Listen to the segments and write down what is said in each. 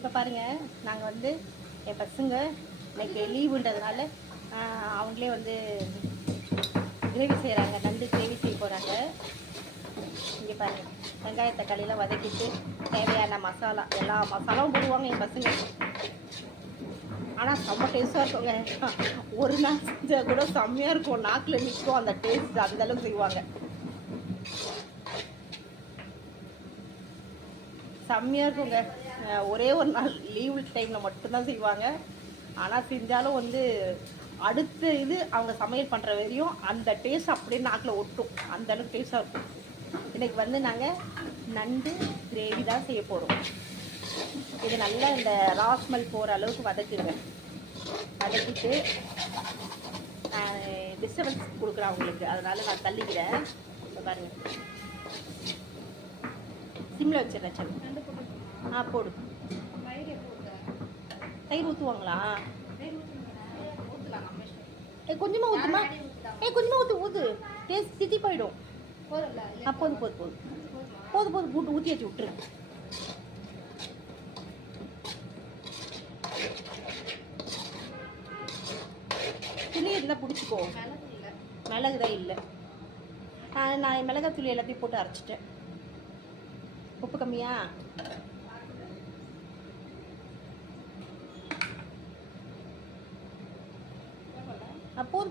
இப்போ பாருங்கள், நாங்கள் வந்து என் பசங்க இன்னைக்கு லீவுன்றதுனால அவங்களே வந்து கிரேவி செய்கிறாங்க. நண்டு கிரேவி செய்ய போகிறாங்க. இங்கே பாருங்கள், வெங்காய தக்காளியெலாம் வதக்கிட்டு தேவையான மசாலா எல்லா மசாலாவும் போடுவாங்க என் பசங்க. ஆனால் செம்ம டேஸ்ட்டாக இருக்குங்க. ஒரு நாள் செஞ்சால் கூட செம்மையாக இருக்கும், நாக்கில் நிற்கும் அந்த டேஸ்ட், அந்தளவுக்கு செய்வாங்க. செம்மையாக இருக்குங்க. ஒரே ஒரு நாள் லீவு டைமில் மட்டும்தான் செய்வாங்க. ஆனால் செஞ்சாலும் வந்து அடுத்த இது அவங்க சமையல் பண்ணுற வரையும் அந்த டேஸ்ட் அப்படியே நாக்கில் ஒட்டும், அந்தளவுக்கு டேஸ்ட்டாக இருக்கும். இன்றைக்கி வந்து நாங்கள் நண்டு கிரேவி தான் செய்ய போகிறோம். இது நல்லா இந்த ராஸ்மல் போகிற அளவுக்கு வதக்குங்க. வதக்கிட்டு டிஸ்டர்பன்ஸ் கொடுக்குறேன் அவங்களுக்கு, அதனால் நான் தள்ளிக்கிறேன். இப்போ பாருங்கள், சிம்மில் வச்சிடறேன். சரி, போடு. தயிர் ஊற்றுவாங்களா? கொஞ்சமாக ஊற்றுமா? கொஞ்சமாக ஊற்று. டேஸ்ட் தித்தி போயிடும். போதும் போட்டு ஊற்றி வச்சு விட்டுரு. துளி இருந்தால் பிடிச்சிக்கோ. மிளகு தான் இல்லை. நான் மிளகாய் துளி எல்லாத்தையும் போட்டு அரைச்சிட்டேன். உப்பு கம்மியா?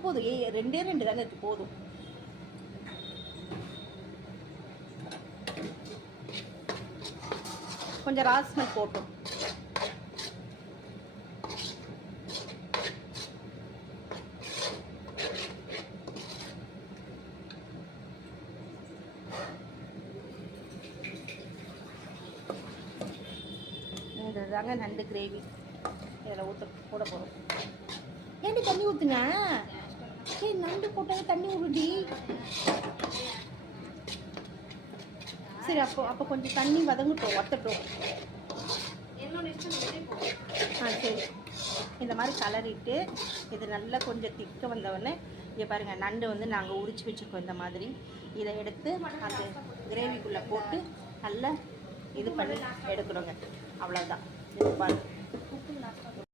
போதும். ரெண்டே தானே இருக்கு, போதும். கொஞ்சம் ராஸ்மல் போட்டோம். இதுதாங்க நண்டு கிரேவி. இதில் போட போகிறோம். ஏன்டி தண்ணி ஊற்றுங்க? நண்டு போட்டாங்க, தண்ணி ஊறுடி. சரி, அப்போ கொஞ்சம் தண்ணி வதங்கட்டும், வத்தட்டும். சரி, இந்த மாதிரி கலரிட்டு இது நல்லா கொஞ்சம் திக்க வந்தவொடனே இங்கே பாருங்கள், நண்டு வந்து நாங்கள் உரிச்சு வச்சுருக்கோம். இந்த மாதிரி இதை எடுத்து அந்த கிரேவிக்குள்ளே போட்டு நல்லா இது பண்ணி எடுக்கணுங்க. அவ்வளோதான். இது பாருங்கள்.